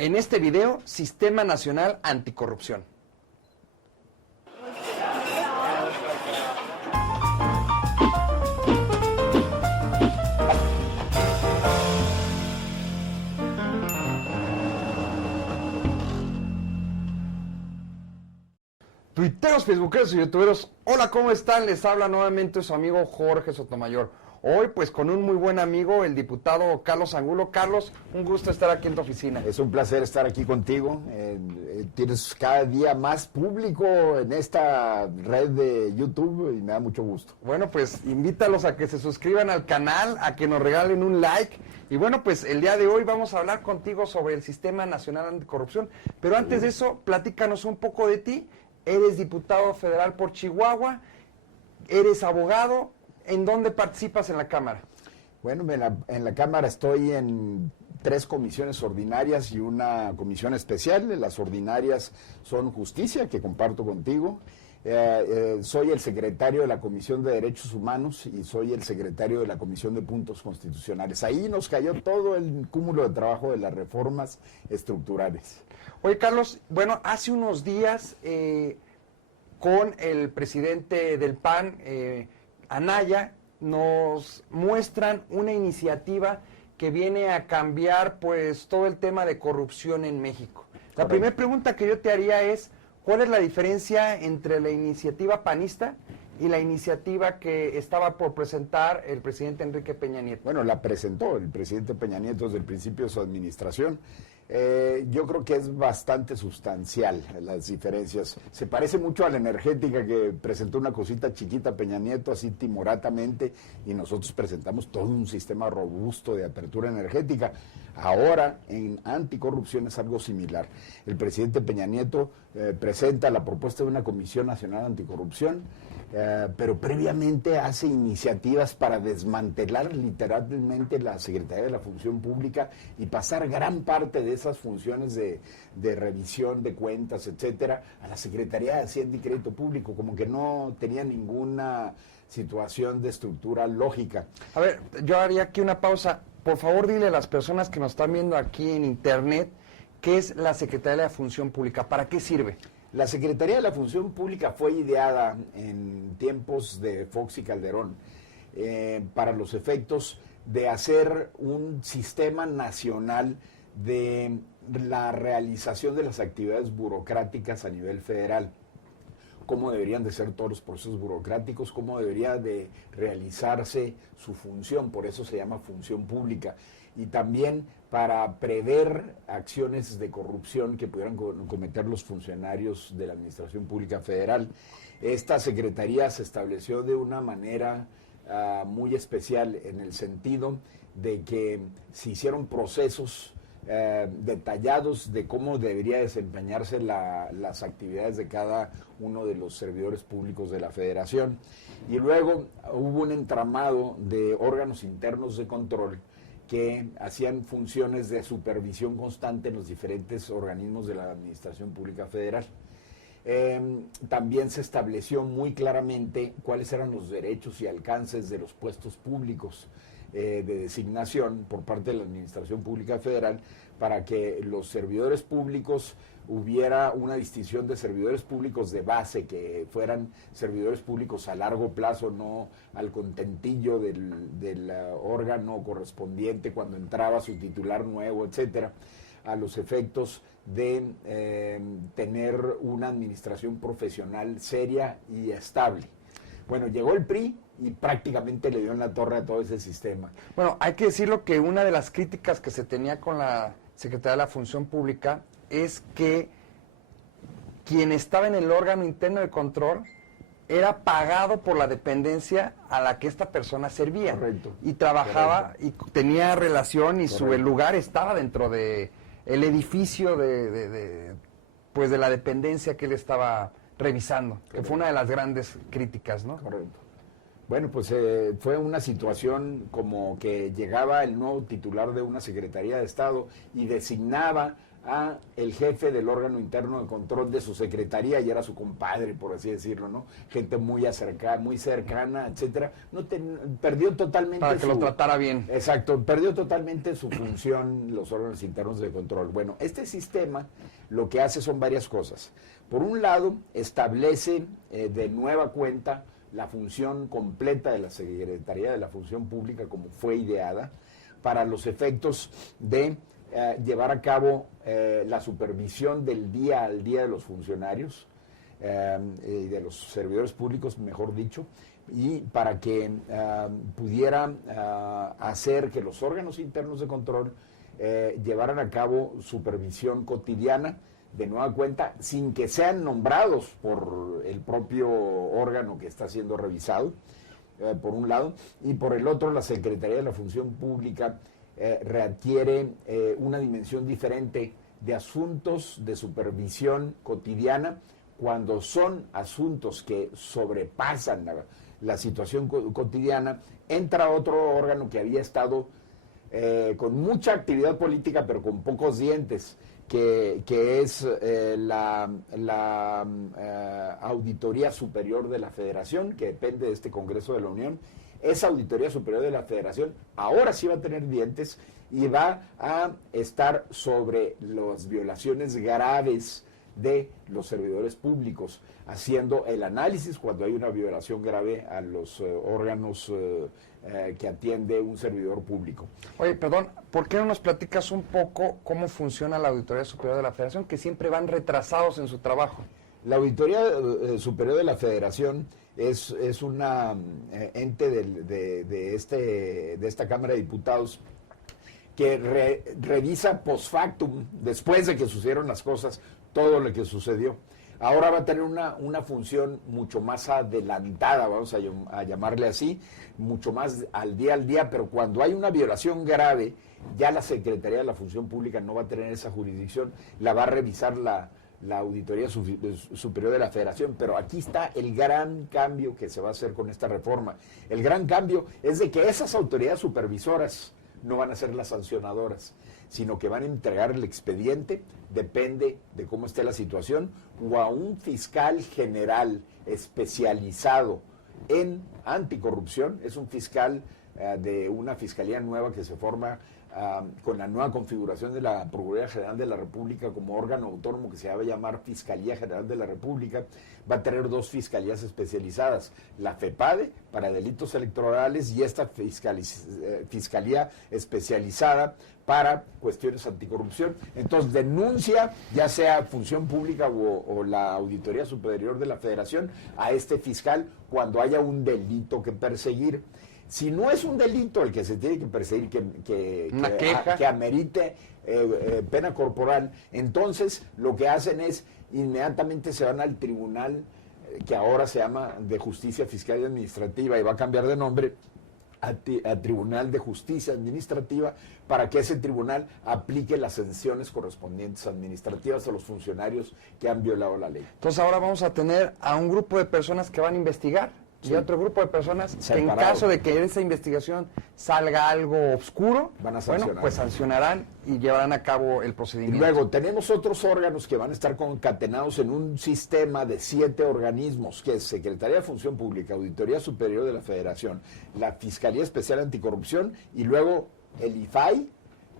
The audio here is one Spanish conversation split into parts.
En este video, Sistema Nacional Anticorrupción. Tuiteros, facebookeros y youtuberos, hola, ¿cómo están? Les habla nuevamente su amigo Jorge Sotomayor. Hoy, pues, con un muy buen amigo, el diputado Carlos Angulo. Carlos, un gusto estar aquí en tu oficina. Es un placer estar aquí contigo. Tienes cada día más público en esta red de YouTube y me da mucho gusto. Bueno, pues, invítalos a que se suscriban al canal, a que nos regalen un like. Y bueno, pues, el día de hoy vamos a hablar contigo sobre el Sistema Nacional Anticorrupción. Pero antes de eso, platícanos un poco de ti. Eres diputado federal por Chihuahua, eres abogado. ¿En dónde participas en la Cámara? Bueno, en la Cámara estoy en 3 comisiones ordinarias y una comisión especial. Las ordinarias son Justicia, que comparto contigo. Soy el secretario de la Comisión de Derechos Humanos y soy el secretario de la Comisión de Puntos Constitucionales. Ahí nos cayó todo el cúmulo de trabajo de las reformas estructurales. Oye, Carlos, bueno, hace unos días con el presidente del PAN, Anaya, nos muestran una iniciativa que viene a cambiar pues todo el tema de corrupción en México. La primera pregunta que yo te haría es, ¿cuál es la diferencia entre la iniciativa panista y la iniciativa que estaba por presentar el presidente Enrique Peña Nieto? Bueno, la presentó el presidente Peña Nieto desde el principio de su administración. Yo creo que es bastante sustancial las diferencias. Se parece mucho a la energética, que presentó una cosita chiquita Peña Nieto, así timoratamente, y nosotros presentamos todo un sistema robusto de apertura energética. Ahora, en anticorrupción es algo similar. El presidente Peña Nieto presenta la propuesta de una Comisión Nacional Anticorrupción, pero previamente hace iniciativas para desmantelar literalmente la Secretaría de la Función Pública y pasar gran parte de esas funciones de revisión de cuentas, etcétera, a la Secretaría de Hacienda y Crédito Público, como que no tenía ninguna situación de estructura lógica. A ver, yo haría aquí una pausa. Por favor, dile a las personas que nos están viendo aquí en internet qué es la Secretaría de la Función Pública, ¿para qué sirve? La Secretaría de la Función Pública fue ideada en tiempos de Fox y Calderón para los efectos de hacer un sistema nacional de la realización de las actividades burocráticas a nivel federal. Cómo deberían de ser todos los procesos burocráticos, cómo debería de realizarse su función, por eso se llama función pública. Y también para prever acciones de corrupción que pudieran cometer los funcionarios de la Administración Pública Federal. Esta secretaría se estableció de una manera muy especial, en el sentido de que se hicieron procesos detallados de cómo debería desempeñarse las actividades de cada uno de los servidores públicos de la Federación. Y luego hubo un entramado de órganos internos de control que hacían funciones de supervisión constante en los diferentes organismos de la Administración Pública Federal. También se estableció muy claramente cuáles eran los derechos y alcances de los puestos públicos de designación por parte de la Administración Pública Federal, para que los servidores públicos hubiera una distinción de servidores públicos de base, que fueran servidores públicos a largo plazo, no al contentillo del órgano correspondiente cuando entraba su titular nuevo, etcétera, a los efectos de tener una administración profesional seria y estable. Bueno, llegó el PRI y prácticamente le dio en la torre a todo ese sistema. Bueno, hay que decirlo que una de las críticas que se tenía con la Secretaría de la Función Pública es que quien estaba en el órgano interno de control era pagado por la dependencia a la que esta persona servía. Correcto. Y trabajaba. Correcto. Y tenía relación y Correcto. el lugar estaba dentro de el edificio pues de la dependencia que él estaba revisando. Correcto. Que fue una de las grandes críticas, ¿no? Correcto. Bueno, pues fue una situación como que llegaba el nuevo titular de una Secretaría de Estado y designaba a el jefe del órgano interno de control de su secretaría, y era su compadre, por así decirlo, ¿no? Gente muy cercana, etcétera. Perdió totalmente para que lo tratara bien. Exacto, perdió totalmente su función los órganos internos de control. Bueno, este sistema lo que hace son varias cosas. Por un lado, establece de nueva cuenta la función completa de la Secretaría de la Función Pública como fue ideada para los efectos de llevar a cabo la supervisión del día al día de los funcionarios y de los servidores públicos, mejor dicho, y para que pudiera hacer que los órganos internos de control llevaran a cabo supervisión cotidiana de nueva cuenta, sin que sean nombrados por el propio órgano que está siendo revisado, por un lado, y por el otro, la Secretaría de la Función Pública readquiere una dimensión diferente de asuntos de supervisión cotidiana cuando son asuntos que sobrepasan la situación cotidiana. Entra otro órgano que había estado con mucha actividad política pero con pocos dientes, que es la Auditoría Superior de la Federación, que depende de este Congreso de la Unión. Esa Auditoría Superior de la Federación ahora sí va a tener dientes y va a estar sobre las violaciones graves de los servidores públicos, haciendo el análisis cuando hay una violación grave a los órganos que atiende un servidor público. Oye, perdón, ¿por qué no nos platicas un poco cómo funciona la Auditoría Superior de la Federación, que siempre van retrasados en su trabajo? La Auditoría Superior de la Federación es una ente de esta Cámara de Diputados que revisa post factum, después de que sucedieron las cosas, todo lo que sucedió. Ahora va a tener una función mucho más adelantada, vamos a llamarle así, mucho más al día, pero cuando hay una violación grave, ya la Secretaría de la Función Pública no va a tener esa jurisdicción, la va a revisar la Auditoría Superior de la Federación. Pero aquí está el gran cambio que se va a hacer con esta reforma. El gran cambio es de que esas autoridades supervisoras no van a ser las sancionadoras, sino que van a entregar el expediente, depende de cómo esté la situación, o a un fiscal general especializado en anticorrupción. Es un fiscal de una fiscalía nueva que se forma con la nueva configuración de la Procuraduría General de la República como órgano autónomo, que se va a llamar Fiscalía General de la República. Va a tener dos fiscalías especializadas, la FEPADE para delitos electorales y esta fiscalía especializada para cuestiones anticorrupción. Entonces denuncia, ya sea Función Pública o la Auditoría Superior de la Federación, a este fiscal cuando haya un delito que perseguir. Si no es un delito el que se tiene que perseguir, que amerite pena corporal, entonces lo que hacen es inmediatamente se van al tribunal, que ahora se llama de Justicia Fiscal y Administrativa y va a cambiar de nombre a Tribunal de Justicia Administrativa, para que ese tribunal aplique las sanciones correspondientes administrativas a los funcionarios que han violado la ley. Entonces ahora vamos a tener a un grupo de personas que van a investigar. Sí. Y otro grupo de personas que en caso de que en esa investigación salga algo oscuro, van a sancionar. Bueno, pues sancionarán y llevarán a cabo el procedimiento. Y luego tenemos otros órganos que van a estar concatenados en un sistema de 7 organismos, que es Secretaría de Función Pública, Auditoría Superior de la Federación, la Fiscalía Especial Anticorrupción y luego el IFAI,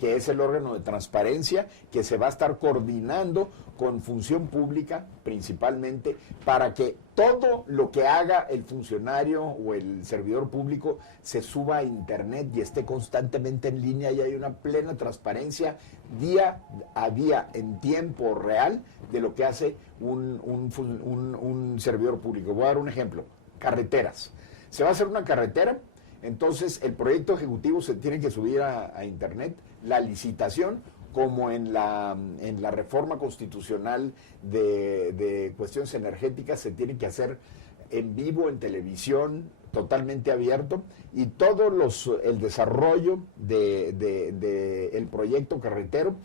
que es el órgano de transparencia, que se va a estar coordinando con Función Pública principalmente, para que todo lo que haga el funcionario o el servidor público se suba a Internet y esté constantemente en línea y hay una plena transparencia día a día, en tiempo real, de lo que hace un servidor público. Voy a dar un ejemplo: carreteras. Se va a hacer una carretera, entonces el proyecto ejecutivo se tiene que subir a Internet, la licitación, como en la reforma constitucional de cuestiones energéticas, se tiene que hacer en vivo, en televisión, totalmente abierto, y todo el desarrollo el proyecto carretero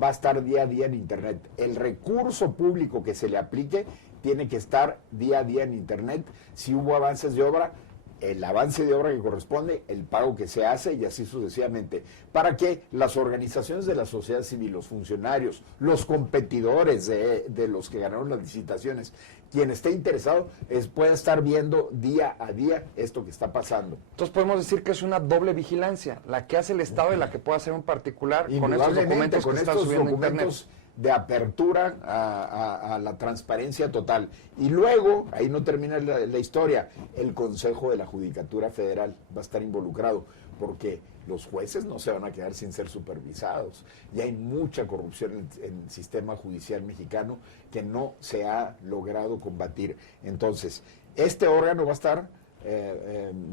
va a estar día a día en Internet. El recurso público que se le aplique tiene que estar día a día en Internet. Si hubo avances de obra, el avance de obra que corresponde, el pago que se hace y así sucesivamente, para que las organizaciones de la sociedad civil, los funcionarios, los competidores de los que ganaron las licitaciones, quien esté interesado pueda estar viendo día a día esto que está pasando. Entonces podemos decir que es una doble vigilancia, la que hace el Estado y la que puede hacer un particular con estos documentos que están subiendo a Internet. De apertura a la transparencia total. Y luego, ahí no termina la historia, el Consejo de la Judicatura Federal va a estar involucrado, porque los jueces no se van a quedar sin ser supervisados. Y hay mucha corrupción en el sistema judicial mexicano que no se ha logrado combatir. Entonces, este órgano va a estar,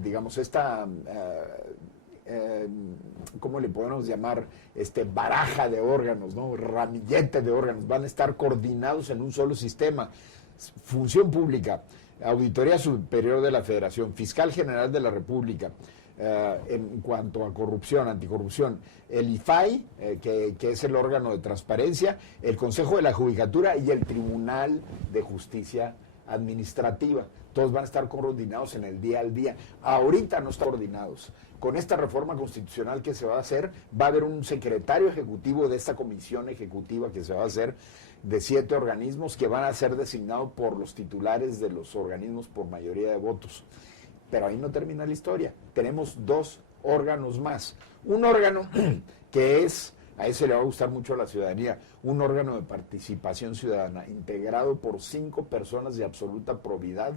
digamos, ¿cómo le podemos llamar? Baraja de órganos, ¿no? Ramillete de órganos, van a estar coordinados en un solo sistema. Función Pública, Auditoría Superior de la Federación, Fiscal General de la República, en cuanto a corrupción, anticorrupción, el IFAI, que es el órgano de transparencia, el Consejo de la Judicatura y el Tribunal de Justicia Administrativa. Todos van a estar coordinados en el día al día. Ahorita no están coordinados. Con esta reforma constitucional que se va a hacer, va a haber un secretario ejecutivo de esta comisión ejecutiva que se va a hacer de 7 organismos que van a ser designados por los titulares de los organismos por mayoría de votos. Pero ahí no termina la historia. Tenemos 2 órganos más. Un órgano que es, a ese le va a gustar mucho a la ciudadanía, un órgano de participación ciudadana integrado por 5 personas de absoluta probidad,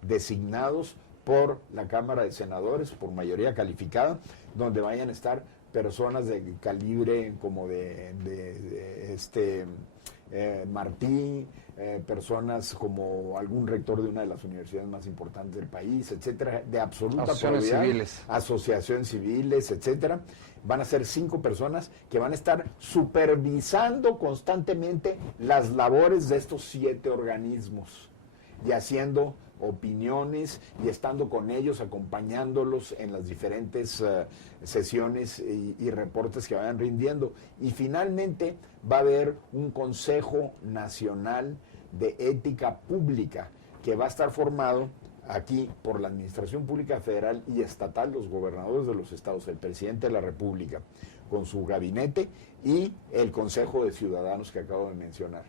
designados por la Cámara de Senadores, por mayoría calificada, donde vayan a estar personas de calibre como Martí, personas como algún rector de una de las universidades más importantes del país, etcétera, de absoluta asociaciones probidad, civiles, asociaciones civiles, etcétera. Van a ser 5 personas que van a estar supervisando constantemente las labores de estos 7 organismos y haciendo opiniones y estando con ellos, acompañándolos en las diferentes sesiones y reportes que vayan rindiendo. Y finalmente va a haber un Consejo Nacional de Ética Pública que va a estar formado aquí por la Administración Pública Federal y Estatal, los gobernadores de los estados, el presidente de la República, con su gabinete, y el Consejo de Ciudadanos que acabo de mencionar.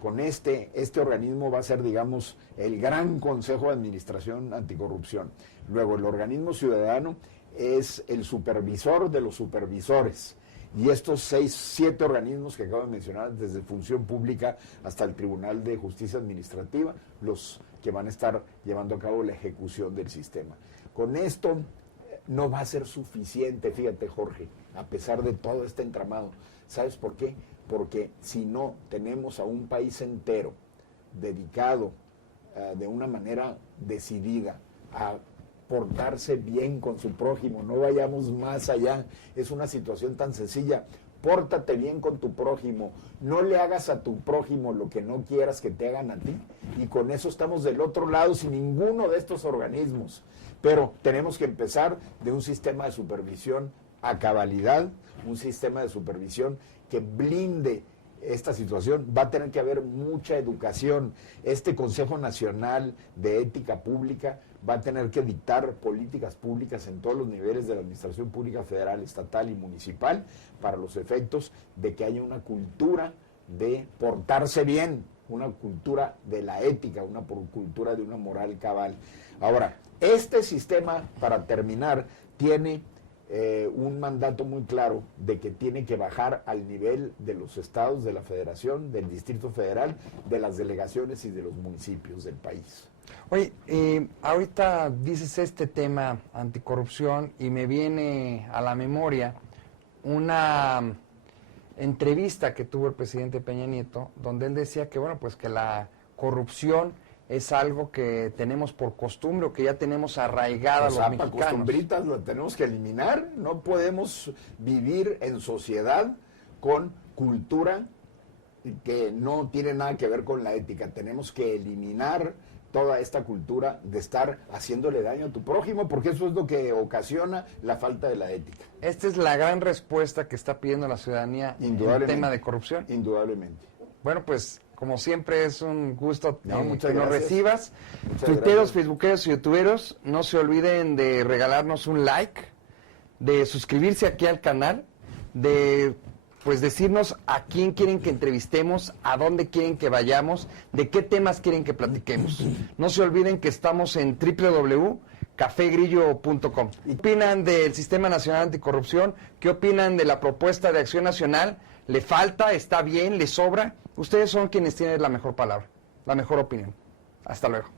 Con este organismo va a ser, digamos, el gran Consejo de Administración Anticorrupción. Luego, el organismo ciudadano es el supervisor de los supervisores. Y estos 7 organismos que acabo de mencionar, desde Función Pública hasta el Tribunal de Justicia Administrativa, los que van a estar llevando a cabo la ejecución del sistema. Con esto no va a ser suficiente, fíjate, Jorge, a pesar de todo este entramado. ¿Sabes por qué? Porque si no tenemos a un país entero dedicado de una manera decidida a portarse bien con su prójimo, no vayamos más allá, es una situación tan sencilla, pórtate bien con tu prójimo, no le hagas a tu prójimo lo que no quieras que te hagan a ti, y con eso estamos del otro lado sin ninguno de estos organismos. Pero tenemos que empezar de un sistema de supervisión a cabalidad, un sistema de supervisión que blinde esta situación. Va a tener que haber mucha educación. Este Consejo Nacional de Ética Pública va a tener que dictar políticas públicas en todos los niveles de la Administración Pública Federal, estatal y municipal para los efectos de que haya una cultura de portarse bien, una cultura de la ética, una cultura de una moral cabal. Ahora, este sistema, para terminar, tiene un mandato muy claro de que tiene que bajar al nivel de los estados, de la federación, del Distrito Federal, de las delegaciones y de los municipios del país. Oye, ahorita dices este tema anticorrupción y me viene a la memoria una entrevista que tuvo el presidente Peña Nieto, donde él decía que, bueno, pues que la corrupción es algo que tenemos por costumbre o que ya tenemos arraigada los mexicanos. Costumbritas la tenemos que eliminar. No podemos vivir en sociedad con cultura que no tiene nada que ver con la ética. Tenemos que eliminar toda esta cultura de estar haciéndole daño a tu prójimo, porque eso es lo que ocasiona la falta de la ética. Esta es la gran respuesta que está pidiendo la ciudadanía en el tema de corrupción. Indudablemente. Bueno, pues como siempre es un gusto No, muchas que nos gracias. recibas. Muchas Tuiteros, gracias. facebookeros y youtuberos, no se olviden de regalarnos un like, de suscribirse aquí al canal, de pues decirnos a quién quieren que entrevistemos, a dónde quieren que vayamos, de qué temas quieren que platiquemos. No se olviden que estamos en www.cafegrillo.com. ¿Qué opinan del Sistema Nacional Anticorrupción? ¿Qué opinan de la propuesta de Acción Nacional? ¿Le falta? ¿Está bien? ¿Le sobra? Ustedes son quienes tienen la mejor palabra, la mejor opinión. Hasta luego.